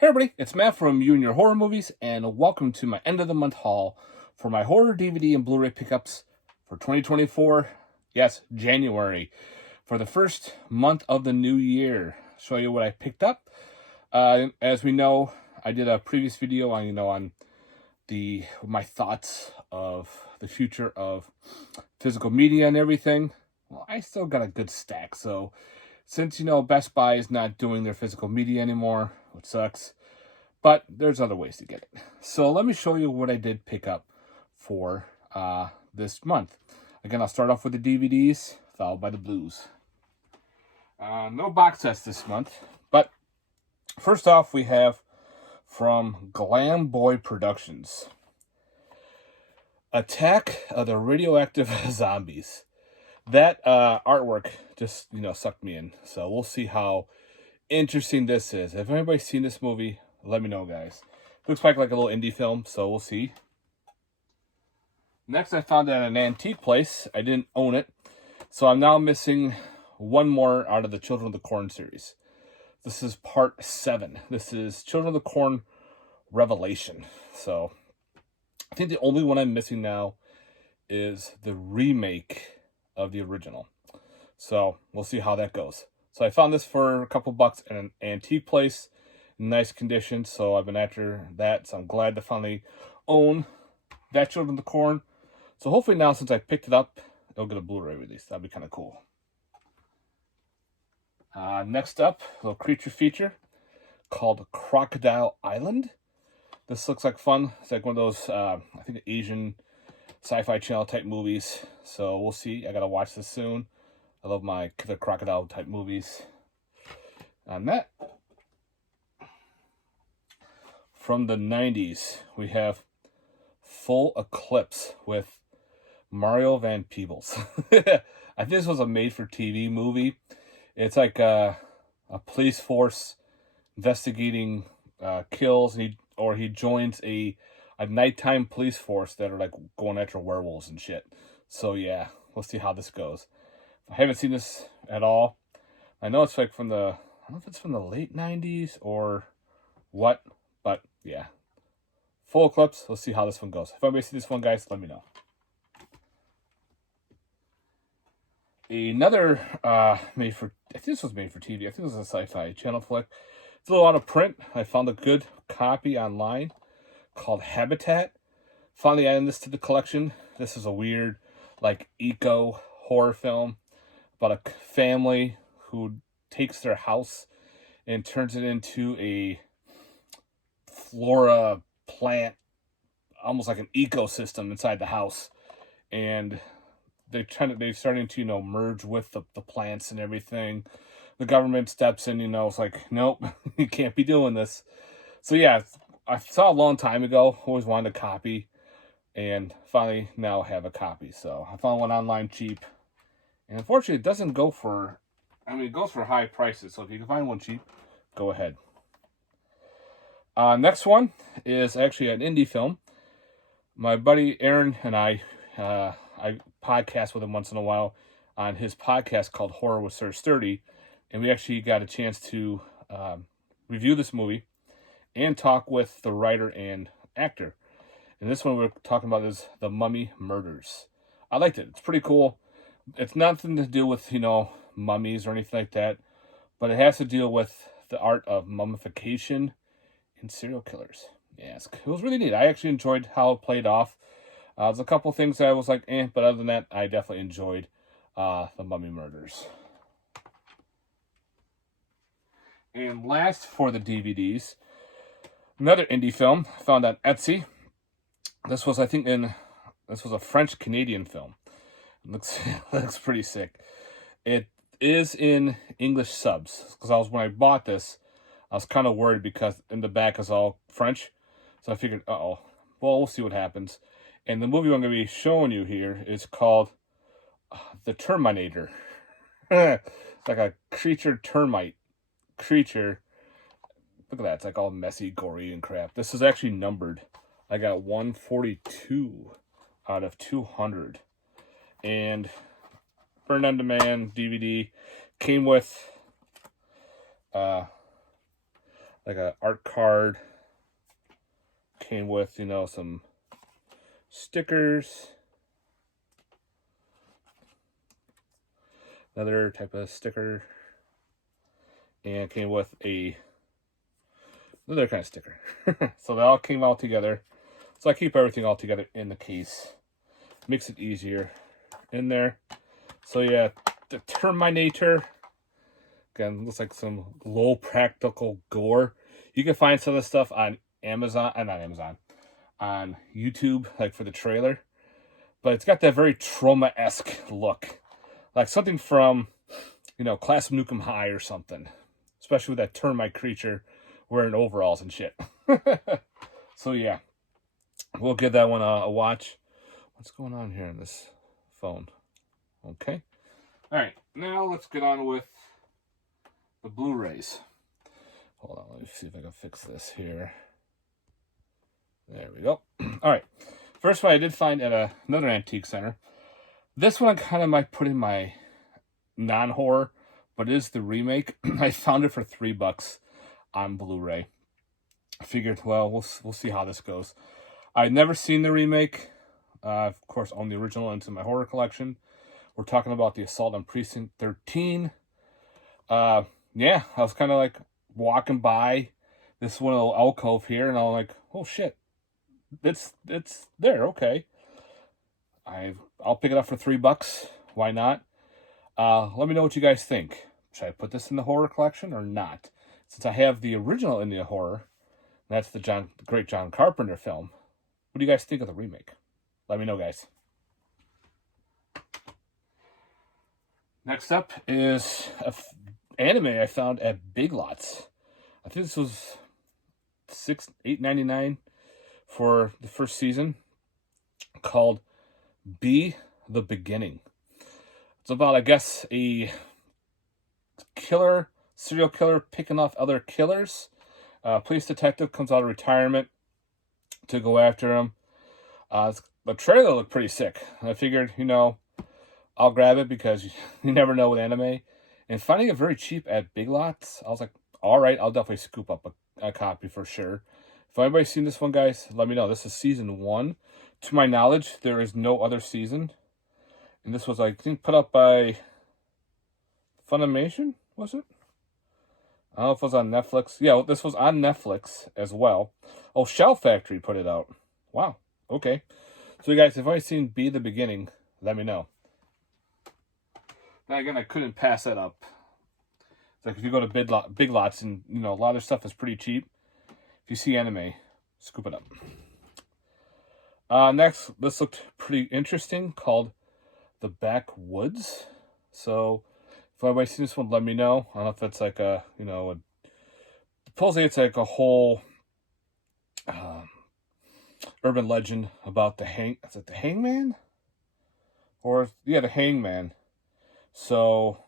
Hey everybody, it's Matt from You and Your Horror Movies, and welcome to my end of the month haul for my horror DVD and Blu-ray pickups for 2024. Yes, January, for the first month of the new year. Show you what I picked up. As we know, I did a previous video on on my thoughts of the future of physical media and everything. Well, I still got a good stack, so since Best Buy is not doing their physical media anymore, which sucks, but there's other ways to get it. So let me show you what I did pick up for this month. Again, I'll start off with the DVDs, followed by the Blues. No box sets this month, but first off, we have from Glam Boy Productions, Attack of the Radioactive Zombies. That artwork just, sucked me in. So we'll see how interesting this is. If anybody's seen this movie, let me know, guys. Looks like a little indie film, so we'll see. Next, I found it at an antique place. I didn't own it, so I'm now missing one more out of the Children of the Corn series. This is part 7. This is Children of the Corn Revelation. So I think the only one I'm missing now is the remake of the original. So we'll see how that goes. So I found this for a couple bucks in an antique place, nice condition. So I've been after that. So I'm glad to finally own that Children of the Corn. So hopefully now, since I picked it up, it'll get a Blu-ray release. That'd be kind of cool. Next up, a little creature feature called Crocodile Island. This looks like fun. It's like one of those, I think, Asian Sci-Fi Channel type movies. So we'll see. I gotta watch this soon. I love my killer crocodile type movies. On that, from the 90s, we have Full Eclipse with Mario Van Peebles. I think this was a made-for-TV movie. It's like a police force investigating kills, and he joins a nighttime police force that are like going after werewolves and shit. So yeah, we'll see how this goes. I haven't seen this at all. I know it's like I don't know if it's from the late 90s or what, but yeah. Full Eclipse, let's see how this one goes. If anybody sees this one, guys, let me know. Another I think this was made for TV. I think it was a Sci-Fi Channel flick. It's a little out of print. I found a good copy online called Habitat. Finally adding this to the collection. This is a weird, like, eco horror film about a family who takes their house and turns it into a flora plant, almost like an ecosystem inside the house. And they're starting to, merge with the plants and everything. The government steps in, it's like, nope, you can't be doing this. So yeah, I saw a long time ago, always wanted a copy, and finally now have a copy. So I found one online cheap. And unfortunately, it doesn't go for, it goes for high prices. So if you can find one cheap, go ahead. Next one is actually an indie film. My buddy Aaron and I podcast with him once in a while on his podcast called Horror with Sir Sturdy. And we actually got a chance to review this movie and talk with the writer and actor. And this one we're talking about is The Mummy Murders. I liked it. It's pretty cool. It's nothing to do with, mummies or anything like that, but it has to deal with the art of mummification and serial killers. Yes, it was really neat. I actually enjoyed how it played off. There's a couple things that I was like, but other than that, I definitely enjoyed The Mummy Murders. And last for the DVDs, another indie film found on Etsy. This was, this was a French-Canadian film. Looks pretty sick. It is in English subs, because when I bought this, I was kind of worried because in the back is all French. So I figured, well, we'll see what happens. And the movie I'm going to be showing you here is called The Terminator. It's like a termite creature. Look at that. It's like all messy, gory, and crap. This is actually numbered. I got 142 out of 200. And Burn On Demand DVD came with a like a art card. Came with, you know, some stickers. Another type of sticker. And came with another kind of sticker. So they all came all together. So I keep everything all together in the case. Makes it easier in there. So yeah, the Terminator. Again, looks like some low practical gore. You can find some of this stuff on Amazon, not Amazon, on YouTube, like for the trailer. But it's got that very Trauma-esque look. Like something from, you know, Class of Nukem High or something. Especially with that termite creature wearing overalls and shit. So yeah, we'll give that one a watch. What's going on here on this phone? Okay. All right, now let's get on with the Blu-rays. Hold on, let me see if I can fix this here. There we go. All right. First one I did find at another antique center. This one I kind of might put in my non-horror, but it is the remake. I found it for $3 on Blu-ray. I figured, well, we'll see how this goes. I'd never seen the remake. Of course, own the original into my horror collection. We're talking about the Assault on Precinct 13. Yeah, I was kind of like walking by this one little alcove here, and I'm like, oh shit, it's there. Okay, I'll pick it up for $3. Why not? Let me know what you guys think. Should I put this in the horror collection or not? Since I have the original in the horror, that's the great John Carpenter film. What do you guys think of the remake? Let me know, guys. Next up is an anime I found at Big Lots. I think this was $8.99 for the first season, called Be the Beginning. It's about, I guess, a serial killer picking off other killers. Police detective comes out of retirement to go after him. The trailer looked pretty sick. I figured, you know, I'll grab it because you never know with anime. And finding it very cheap at Big Lots, I was like, all right, I'll definitely scoop up a copy for sure. If anybody's seen this one, guys, let me know. This is season 1. To my knowledge, there is no other season. And this was, I think, put up by Funimation, was it? I don't know if it was on Netflix. Yeah, this was on Netflix as well. Oh, Shell Factory put it out. Wow, okay. So, you guys, if anybody's seen Be the Beginning, let me know. Now, again, I couldn't pass that up. It's like if you go to Big Lots and, you know, a lot of their stuff is pretty cheap. If you see anime, scoop it up. Next, this looked pretty interesting, called The Backwoods. So, if anybody's seen this one, let me know. I don't know if it's like a, you know, supposedly it's like a whole urban legend about the hangman? Or, yeah, the hangman. So,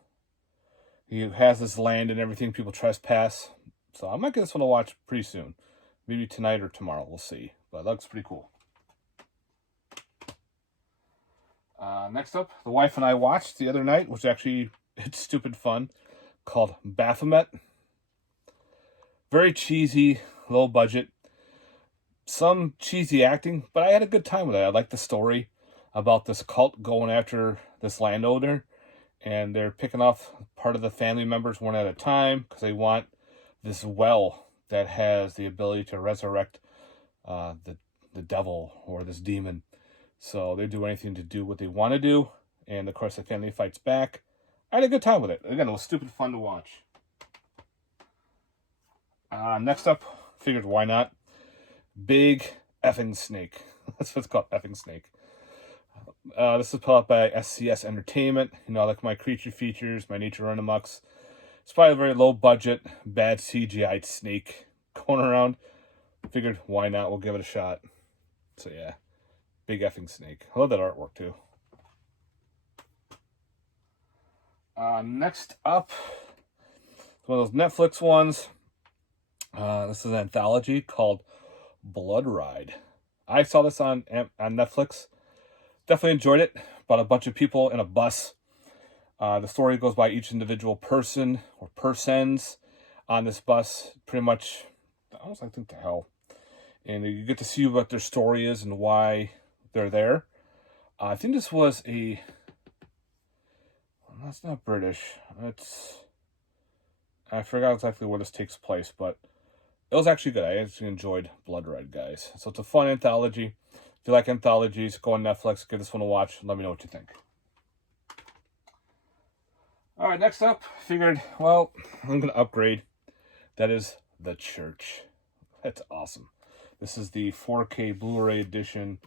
he has this land and everything, people trespass. So, I might get this one to watch pretty soon. Maybe tonight or tomorrow, we'll see. But that looks pretty cool. Next up, the wife and I watched the other night, which actually, it's stupid fun, called Baphomet. Very cheesy, low budget. Some cheesy acting, but I had a good time with it. I liked the story about this cult going after this landowner, and they're picking off part of the family members one at a time because they want this well that has the ability to resurrect the devil or this demon. So they do anything to do what they want to do, and of course the family fights back. I had a good time with it. Again, it was stupid fun to watch. Next up, figured why not? Big Effing Snake. That's what it's called, Effing Snake. This is put out by SCS Entertainment. You know, I like my creature features, my nature run amucks. It's probably a very low budget, bad CGI snake going around. Figured why not? We'll give it a shot. So yeah, Big Effing Snake. I love that artwork too. Next up, one of those Netflix ones. This is an anthology called Blood Ride. I saw this on Netflix. Definitely enjoyed it. About a bunch of people in a bus. The story goes by each individual person or persons on this bus. Pretty much almost I think to hell. And you get to see what their story is and why they're there. I think this was a... Well, that's not British. I forgot exactly where this takes place, but it was actually good. I actually enjoyed Blood Red, guys. So it's a fun anthology. If you like anthologies, go on Netflix, give this one a watch, and let me know what you think. All right, next up, figured, well, I'm going to upgrade. That is The Church. That's awesome. This is the 4K Blu-ray edition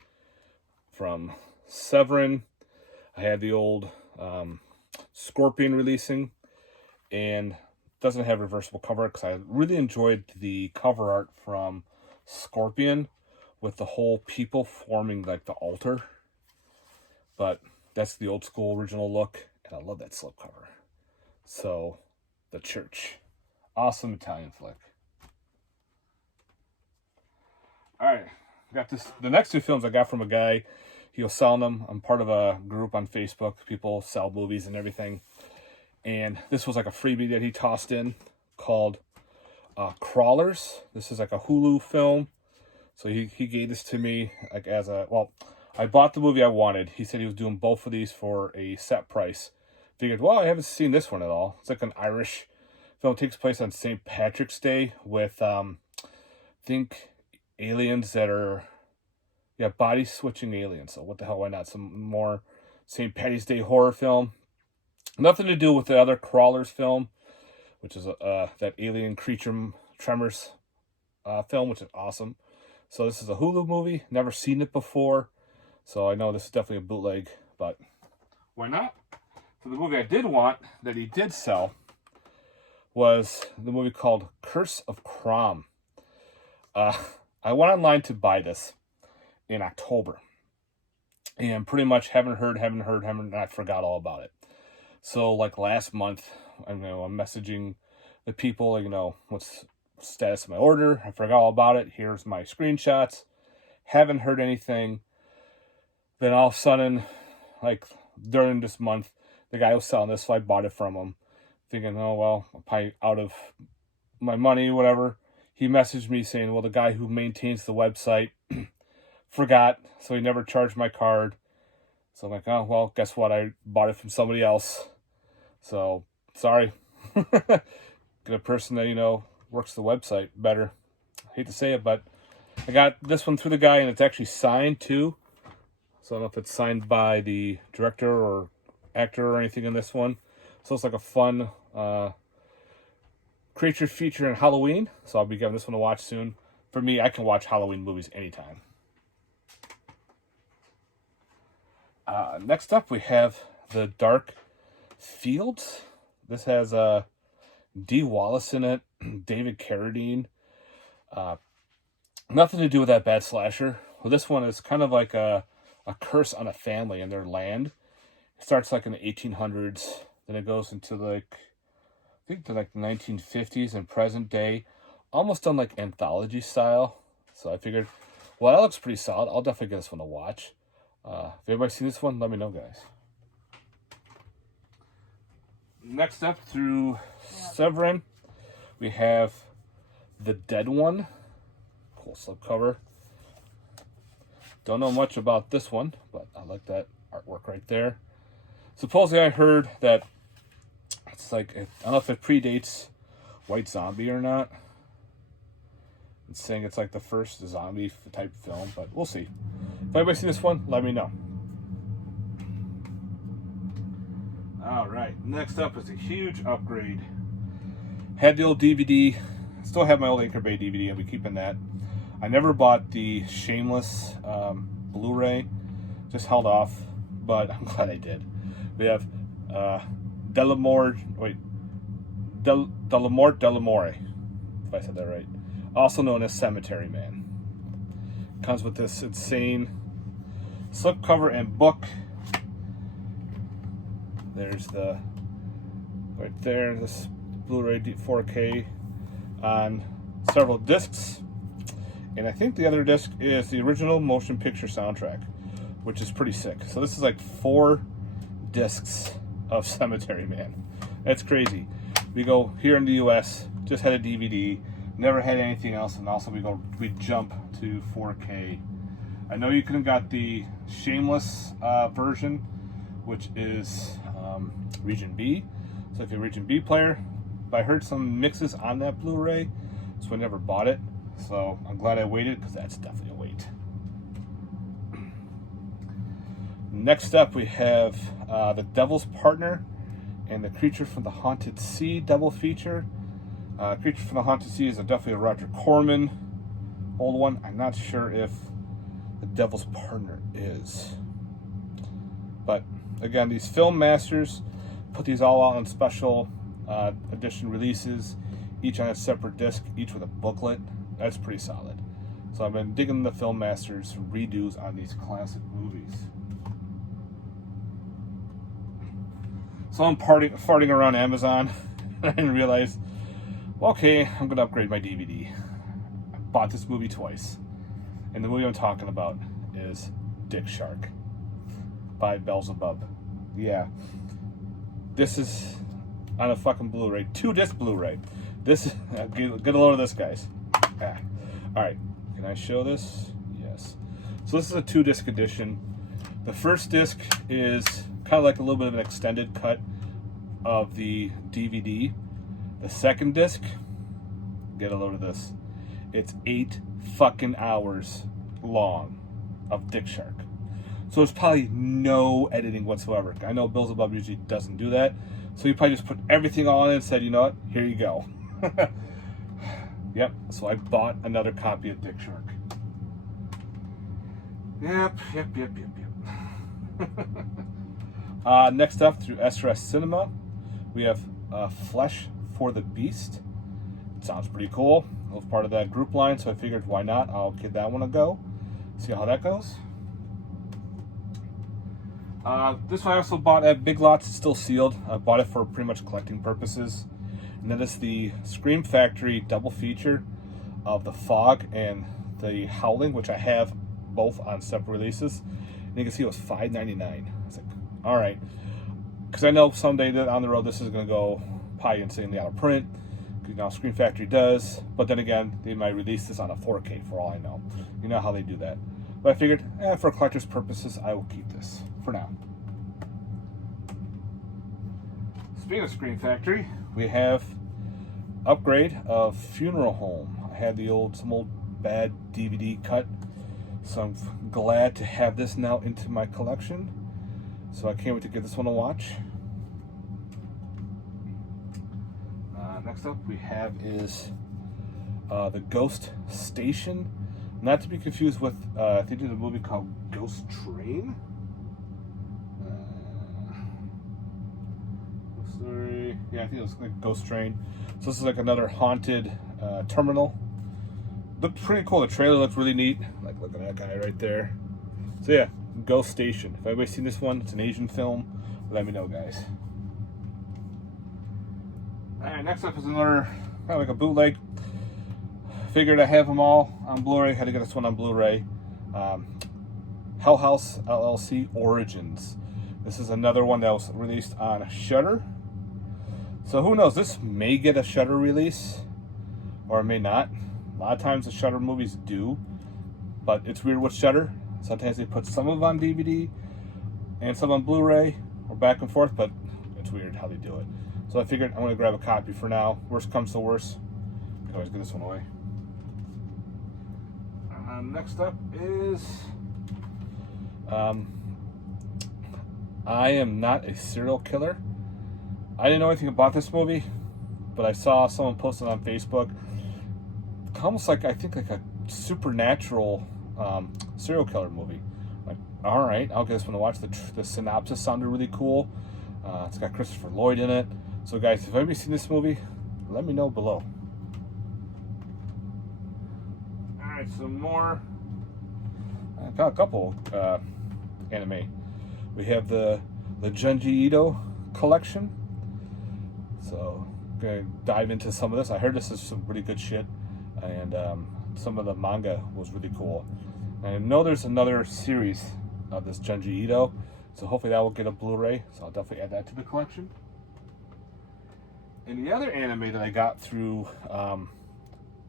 from Severin. I had the old Scorpion releasing, and doesn't have reversible cover because I really enjoyed the cover art from Scorpion with the whole people forming like the altar. But that's the old school original look, and I love that slipcover. So, The Church. Awesome Italian flick. Alright, got this. The next two films I got from a guy. He was selling them. I'm part of a group on Facebook. People sell movies and everything. And this was like a freebie that he tossed in called Crawlers. This is like a Hulu film. So he gave this to me like as a... Well, I bought the movie I wanted. He said he was doing both of these for a set price. Figured, well, I haven't seen this one at all. It's like an Irish film. It takes place on St. Patrick's Day with, I think, aliens that are... Yeah, body-switching aliens. So what the hell, why not? Some more St. Patty's Day horror film. Nothing to do with the other Crawlers film, which is that alien creature Tremors film, which is awesome. So this is a Hulu movie. Never seen it before. So I know this is definitely a bootleg, but why not? So the movie I did want, that he did sell, was the movie called Curse of Crom. I went online to buy this in October. And pretty much haven't heard, and I forgot all about it. So, like, last month, I'm messaging the people, what's the status of my order. I forgot all about it. Here's my screenshots. Haven't heard anything. Then all of a sudden, like, during this month, the guy was selling this, so I bought it from him. Thinking, oh, well, I'm probably out of my money, whatever. He messaged me saying, well, the guy who maintains the website forgot, so he never charged my card. So I'm like, oh, well, guess what? I bought it from somebody else. So, sorry. Get a person that, works the website better. I hate to say it, but I got this one through the guy, and it's actually signed, too. So I don't know if it's signed by the director or actor or anything in this one. So it's like a fun creature feature in Halloween. So I'll be giving this one a watch soon. For me, I can watch Halloween movies anytime. Next up, we have The Dark Fields. This has Dee Wallace in it, David Carradine. Nothing to do with that bad slasher. Well, this one is kind of like a curse on a family and their land. It starts like in the 1800s. Then it goes into like, I think the 1950s and present day. Almost done like anthology style. So I figured, well, that looks pretty solid. I'll definitely give this one a watch. If anybody's seen this one, let me know, guys. Next up, through Severin, we have The Dead One. Cool slipcover. Don't know much about this one, but I like that artwork right there. Supposedly I heard that it's like, I don't know if it predates White Zombie or not. It's saying it's like the first zombie type film, but we'll see. If anybody's seen this one, let me know. Alright, next up is a huge upgrade. Had the old DVD. Still have my old Anchor Bay DVD. I'll be keeping that. I never bought the Shameless Blu-ray. Just held off, but I'm glad I did. We have Delamore, if I said that right. Also known as Cemetery Man. Comes with this insane slipcover and book. There's the, right there, this Blu-ray 4K on several discs. And I think the other disc is the original motion picture soundtrack, which is pretty sick. So this is like 4 discs of Cemetery Man. That's crazy. We go here in the US, just had a DVD, Never had anything else, and also we jump to 4K. I know you could have got the Shameless version, which is Region B. So if you're a Region B player, but I heard some mixes on that Blu-ray, so I never bought it. So I'm glad I waited, because that's definitely a wait. Next up, we have The Devil's Partner and The Creature from the Haunted Sea double feature. Creature from the Haunted Sea is definitely a Roger Corman old one. I'm not sure if The Devil's Partner is. But again, these film masters put these all out on special edition releases, each on a separate disc, each with a booklet. That's pretty solid. So I've been digging the film masters redos on these classic movies. So I'm farting around Amazon, and I didn't realize, well, okay, I'm gonna upgrade my DVD. I bought this movie twice, and the movie I'm talking about is Dick Shark by Beelzebub. Yeah, this is on a fucking Blu-ray, 2-disc Blu-ray. This is get a load of this, guys. All right, can I show this? Yes. So this is a 2-disc edition. The first disc is kind of like a little bit of an extended cut of the DVD. The second disc, get a load of this. It's 8 fucking hours long of Dick Shark. So there's probably no editing whatsoever. I know Beelzebub usually doesn't do that. So you probably just put everything all in and said, you know what, here you go. Yep, so I bought another copy of Dick Shark. Yep. Next up, through SRS Cinema, we have Flesh for the Beast. It sounds pretty cool. I was part of that group line, so I figured, why not? I'll give that one a go. See how that goes. This one I also bought at Big Lots. It's still sealed. I bought it for pretty much collecting purposes. And that is the Scream Factory double feature of The Fog and The Howling, which I have both on separate releases. And you can see it was $5.99. It's like, all right. Because I know someday down the road this is going to go probably insanely out of print. Because now Scream Factory does. But then again, they might release this on a 4K for all I know. You know how they do that. But I figured, for collector's purposes, I will keep this for now. Speaking of Scream Factory, we have upgrade of Funeral Home. I had some old bad DVD cut, so I'm glad to have this now into my collection. So I can't wait to give this one a watch. Next up we have is The Ghost Station. Not to be confused with, I think there's a movie called Ghost Train. Sorry. Yeah, I think it was like Ghost Train. So this is like another haunted terminal. Looked pretty cool. The trailer looked really neat. Like, look at that guy right there. So yeah, Ghost Station. If anybody's seen this one, it's an Asian film. Let me know, guys. Alright, next up is another kind of like a bootleg. Figured I have them all on Blu-ray. Had to get this one on Blu-ray. Hell House LLC Origins. This is another one that was released on Shudder. So who knows? This may get a Shudder release, or it may not. A lot of times the Shudder movies do, but it's weird with Shudder. Sometimes they put some of them on DVD and some on Blu-ray, or back and forth, but it's weird how they do it. So I figured I'm going to grab a copy for now. Worst comes to worst, I can always get this one away. Next up is I Am Not a Serial Killer. I didn't know anything about this movie, but I saw someone post it on Facebook. Almost like, I think, like a supernatural serial killer movie. Like, all right, I'll get this one to watch. The synopsis sounded really cool. It's got Christopher Lloyd in it. So guys, if anybody's seen this movie, let me know below. Alright, some more. I got a couple anime. We have the Junji Ito collection. So I'm gonna dive into some of this. I heard this is some pretty good shit, and some of the manga was really cool. And I know there's another series of this Junji Ito, so hopefully that will get a Blu-ray. So I'll definitely add that to the collection. And the other anime that I got through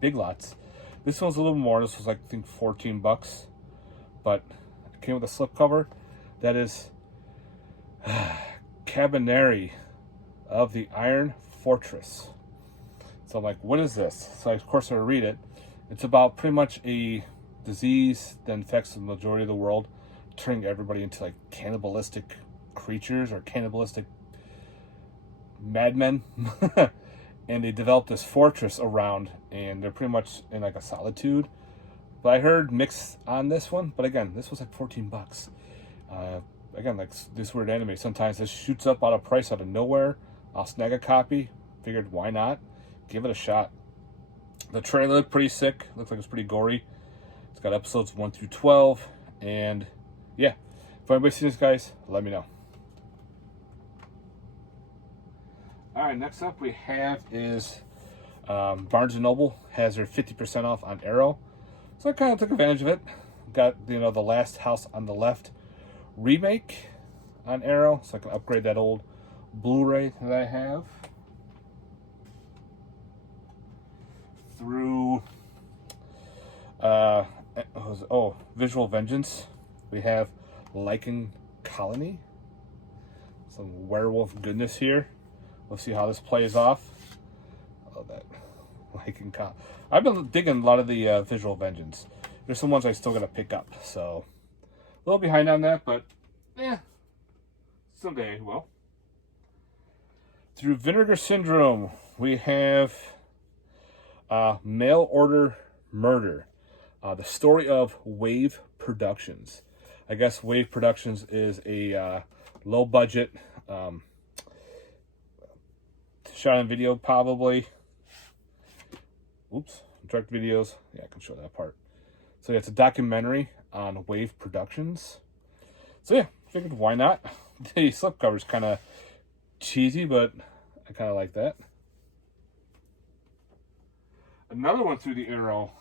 Big Lots. This one's a little more. This was like, I think, 14 bucks. But it came with a slipcover. That is Cabaneri of the Iron Fortress. So I'm like, what is this? So of course I read it. It's about pretty much a disease that infects the majority of the world, turning everybody into like cannibalistic creatures or cannibalistic madmen. And they developed this fortress around, and they're pretty much in like a solitude. But I heard mixed on this one, but again, this was like 14 bucks. Again, like this weird anime, sometimes this shoots up out of price out of nowhere. I'll snag a copy. Figured, why not? Give it a shot. The trailer looked pretty sick. Looks like it's pretty gory. It's got episodes 1 through 12. And yeah, if anybody's seen this, guys, let me know. Alright, next up we have is Barnes & Noble has their 50% off on Arrow. So I kind of took advantage of it. Got, you know, The Last House on the Left remake on Arrow, so I can upgrade that old Blu-ray that I have. Through Visual Vengeance, we have Lichen Colony. Some werewolf goodness here. We'll see how this plays off. Oh, that Lichen Colony. I've been digging a lot of the Visual Vengeance. There's some ones I still gotta pick up, so a little behind on that, but yeah, someday I will. Through Vinegar Syndrome, we have Mail Order Murder, the story of Wave Productions. I guess Wave Productions is a low budget shot on video, probably. Oops, direct videos. Yeah, I can show that part. So yeah, it's a documentary on Wave Productions. So yeah, figured why not? The slipcover's kind of cheesy, but I kind of like that. Another one through the Arrow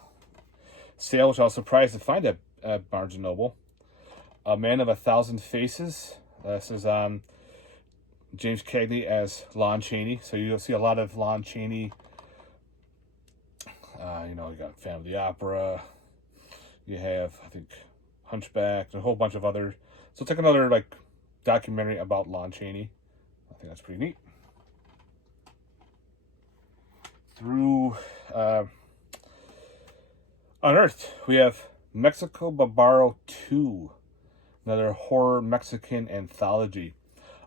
sale, which I was surprised to find at Barnes & Noble. A Man of 1,000 Faces. This is James Cagney as Lon Chaney. So you'll see a lot of Lon Chaney. You know, you got Phantom of the Opera. You have, I think, Hunchback, and a whole bunch of other. So it's like another like documentary about Lon Chaney. I think that's pretty neat. Through Unearthed, we have Mexico Barbaro 2, another horror Mexican anthology.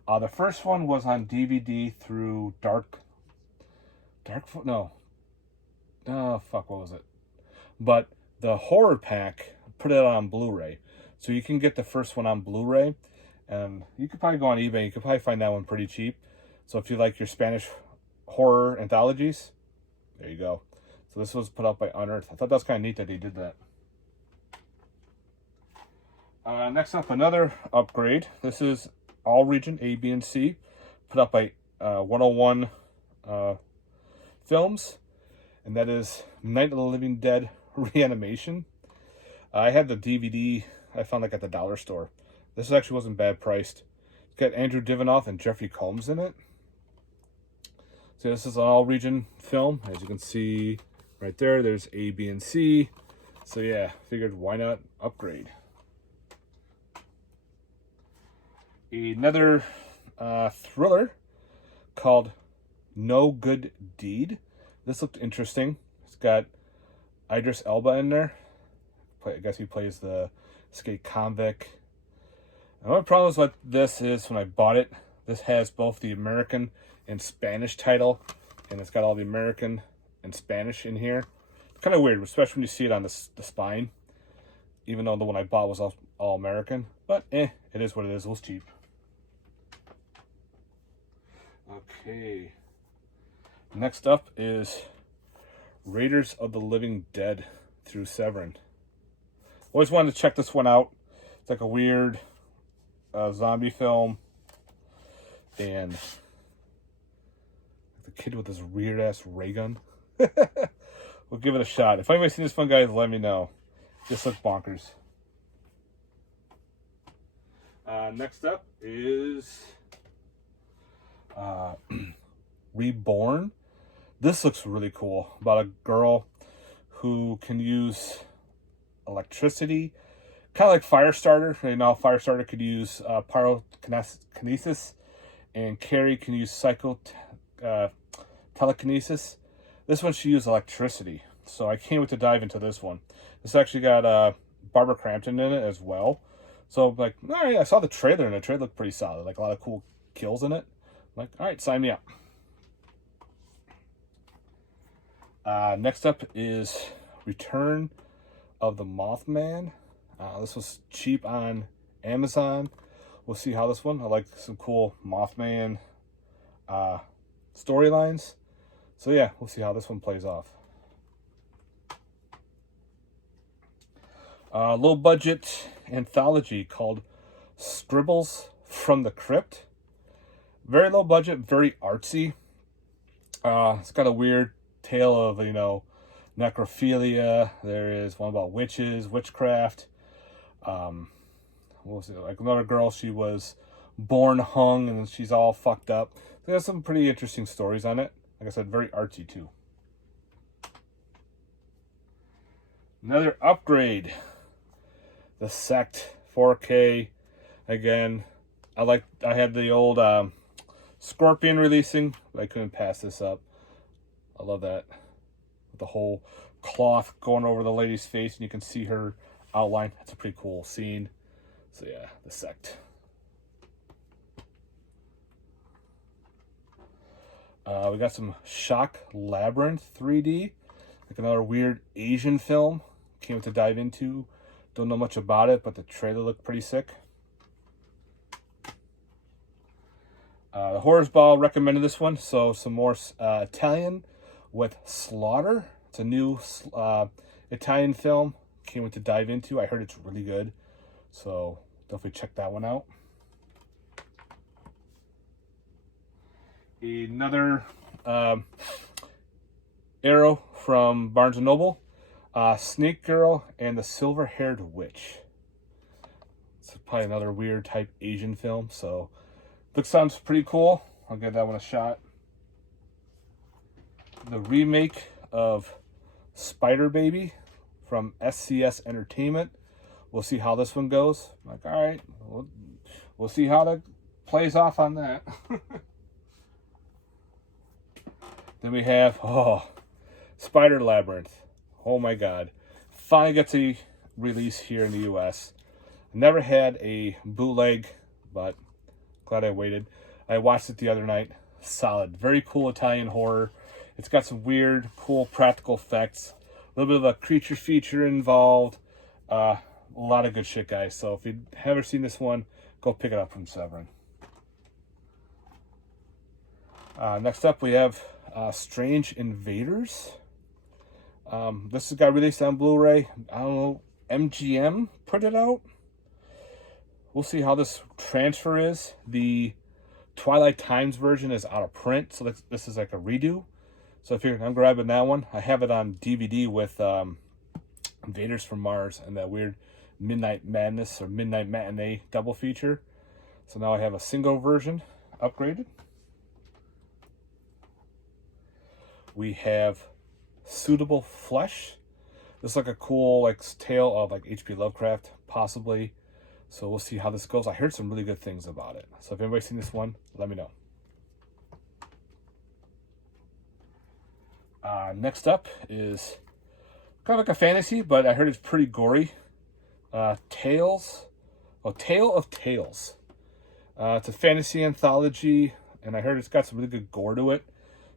The first one was on DVD through what was it? But the horror pack put it on Blu-ray. So you can get the first one on Blu-ray. And you could probably go on eBay. You could probably find that one pretty cheap. So if you like your Spanish horror anthologies, there you go. So this was put out by Unearthed. I thought that was kind of neat that they did that. Next up, another upgrade. This is All Region A, B, and C. Put up by 101 Films. And that is Night of the Living Dead Reanimation. I had the DVD I found like at the dollar store. This actually wasn't bad priced. It's got Andrew Divinoff and Jeffrey Combs in it. So this is an all-region film. As you can see right there, there's A, B, and C. So yeah, figured why not upgrade. Another thriller called No Good Deed. This looked interesting. It's got Idris Elba in there. I guess he plays the skate convict. And one problem with this is when I bought it, this has both the American and Spanish title, and it's got all the American and Spanish in here. It's kind of weird, especially when you see it on the spine, even though the one I bought was all American. But it is what it is. It was cheap. Okay. Next up is Raiders of the Living Dead through Severin. Always wanted to check this one out. It's like a weird zombie film. And the kid with this weird ass ray gun. We'll give it a shot. If anybody's seen this one, guys, let me know. This looks bonkers. Next up is Reborn. This looks really cool. About a girl who can use electricity, kind of like Firestarter. You know, Firestarter could use pyrokinesis, and Carrie can use telekinesis. This one she used electricity, so I can't wait to dive into this one. This actually got Barbara Crampton in it as well. So like, all right, I saw the trailer and the trailer looked pretty solid. Like a lot of cool kills in it. I'm like, all right, sign me up. Next up is Return of the Mothman. This was cheap on Amazon. We'll see how this one. I like some cool Mothman storylines. So yeah, we'll see how this one plays off. Low budget anthology called Scribbles from the Crypt. Very low budget, very artsy. It's got a weird tale of, you know, necrophilia. There is one about witches, witchcraft. What was it? Like another girl, she was born hung and she's all fucked up. So there's some pretty interesting stories on it. Like I said, very artsy too. Another upgrade. The Sect 4K. Again, I had the old Scorpion releasing, but I couldn't pass this up. I love that. With the whole cloth going over the lady's face and you can see her outline. That's a pretty cool scene. So yeah, the Sect. We got some Shock Labyrinth 3D. Like another weird Asian film. Can't wait to dive into. Don't know much about it, but the trailer looked pretty sick. The Horrors Ball recommended this one, so some more Italian with Slaughter. It's a new Italian film. Can't wait to dive into. I heard it's really good, so definitely check that one out. Another Arrow from Barnes & Noble. Snake Girl and the Silver-Haired Witch. It's probably another weird type Asian film, so looks sounds pretty cool. I'll give that one a shot. The remake of Spider Baby from SCS Entertainment. We'll see how this one goes. Like, all right, we'll see how that plays off on that. Then we have Spider Labyrinth. Oh my god. Finally gets a release here in the US. Never had a bootleg, but glad I waited. I watched it the other night. Solid. Very cool Italian horror. It's got some weird, cool practical effects. A little bit of a creature feature involved. A lot of good shit, guys. So if you haven't seen this one, go pick it up from Severin. Next up, we have Strange Invaders. This has got released on Blu-ray. I don't know, MGM put it out. We'll see how this transfer is. The Twilight Times version is out of print, so this is like a redo. So if I'm grabbing that one. I have it on DVD with Invaders from Mars and that weird Midnight Madness or Midnight Matinee double feature. So now I have a single version upgraded. We have Suitable Flesh. This is like a cool tale of H.P. Lovecraft, possibly. So we'll see how this goes. I heard some really good things about it. So if anybody's seen this one, let me know. Next up is kind of like a fantasy, but I heard it's pretty gory. Tale of Tales. It's a fantasy anthology, and I heard it's got some really good gore to it.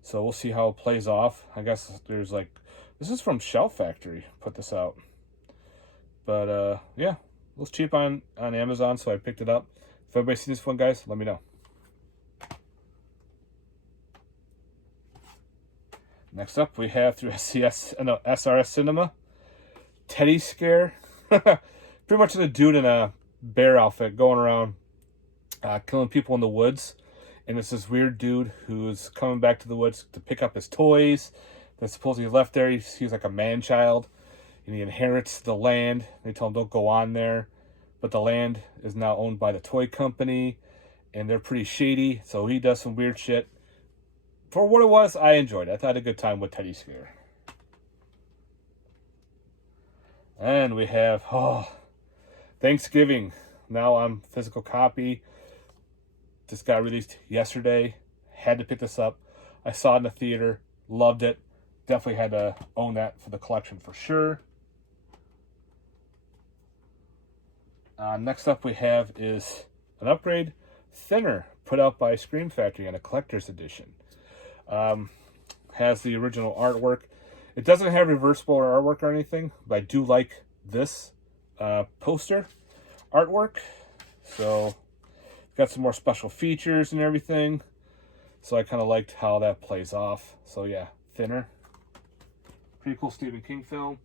So we'll see how it plays off. I guess there's this is from Shelf Factory, put this out. But yeah, it was cheap on Amazon, so I picked it up. If everybody's seen this one, guys, let me know. Next up, we have through SRS Cinema, Teddy Scare. Pretty much the dude in a bear outfit going around killing people in the woods. And it's this weird dude who's coming back to the woods to pick up his toys that supposedly left there. He's like a man-child, and he inherits the land. They tell him don't go on there, but the land is now owned by the toy company, and they're pretty shady, so he does some weird shit. For what it was, I enjoyed it. I had a good time with Teddy Scare. And we have Thanksgiving now on physical copy. This got released yesterday. Had to pick this up. I saw it in the theater. Loved it. Definitely had to own that for the collection for sure. Next up we have is an upgrade. Thinner, put out by Scream Factory in a collector's edition. Has the original artwork. It doesn't have reversible artwork or anything, but I do like this poster artwork. So, got some more special features and everything. So I kind of liked how that plays off. So yeah, Thinner. Pretty cool Stephen King film.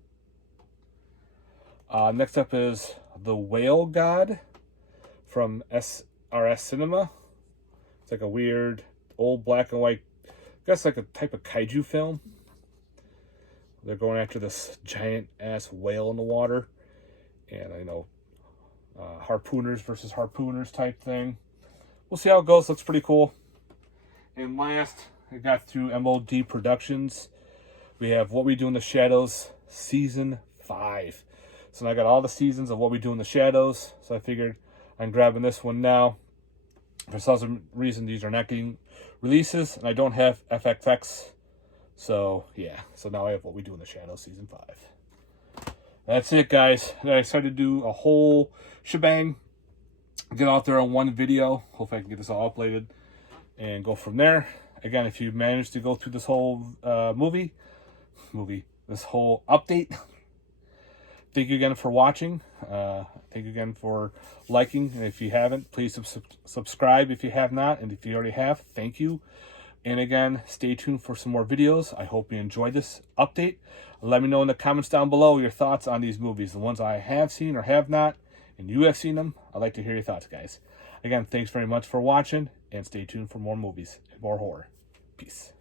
Next up is The Whale God from SRS Cinema. It's like a weird old black and white, I guess like a type of kaiju film. They're going after this giant ass whale in the water. And I know harpooners versus harpooners type thing. We'll see how it goes. Looks pretty cool. And last, I got through MOD Productions. We have What We Do in the Shadows Season 5. So now I got all the seasons of What We Do in the Shadows. So I figured I'm grabbing this one now. For some reason, these are not getting releases. And I don't have FXX. So, yeah. So now I have What We Do in the Shadows Season 5. That's it, guys. I decided to do a whole shebang. Get out there on one video. Hopefully I can get this all uploaded. And go from there. Again, if you manage to go through this whole this whole update, thank you again for watching. Thank you again for liking. And if you haven't, please subscribe if you have not. And if you already have, thank you. And again, stay tuned for some more videos. I hope you enjoyed this update. Let me know in the comments down below your thoughts on these movies. The ones I have seen or have not, and you have seen them. I'd like to hear your thoughts, guys. Again, thanks very much for watching. And stay tuned for more movies and more horror. Peace.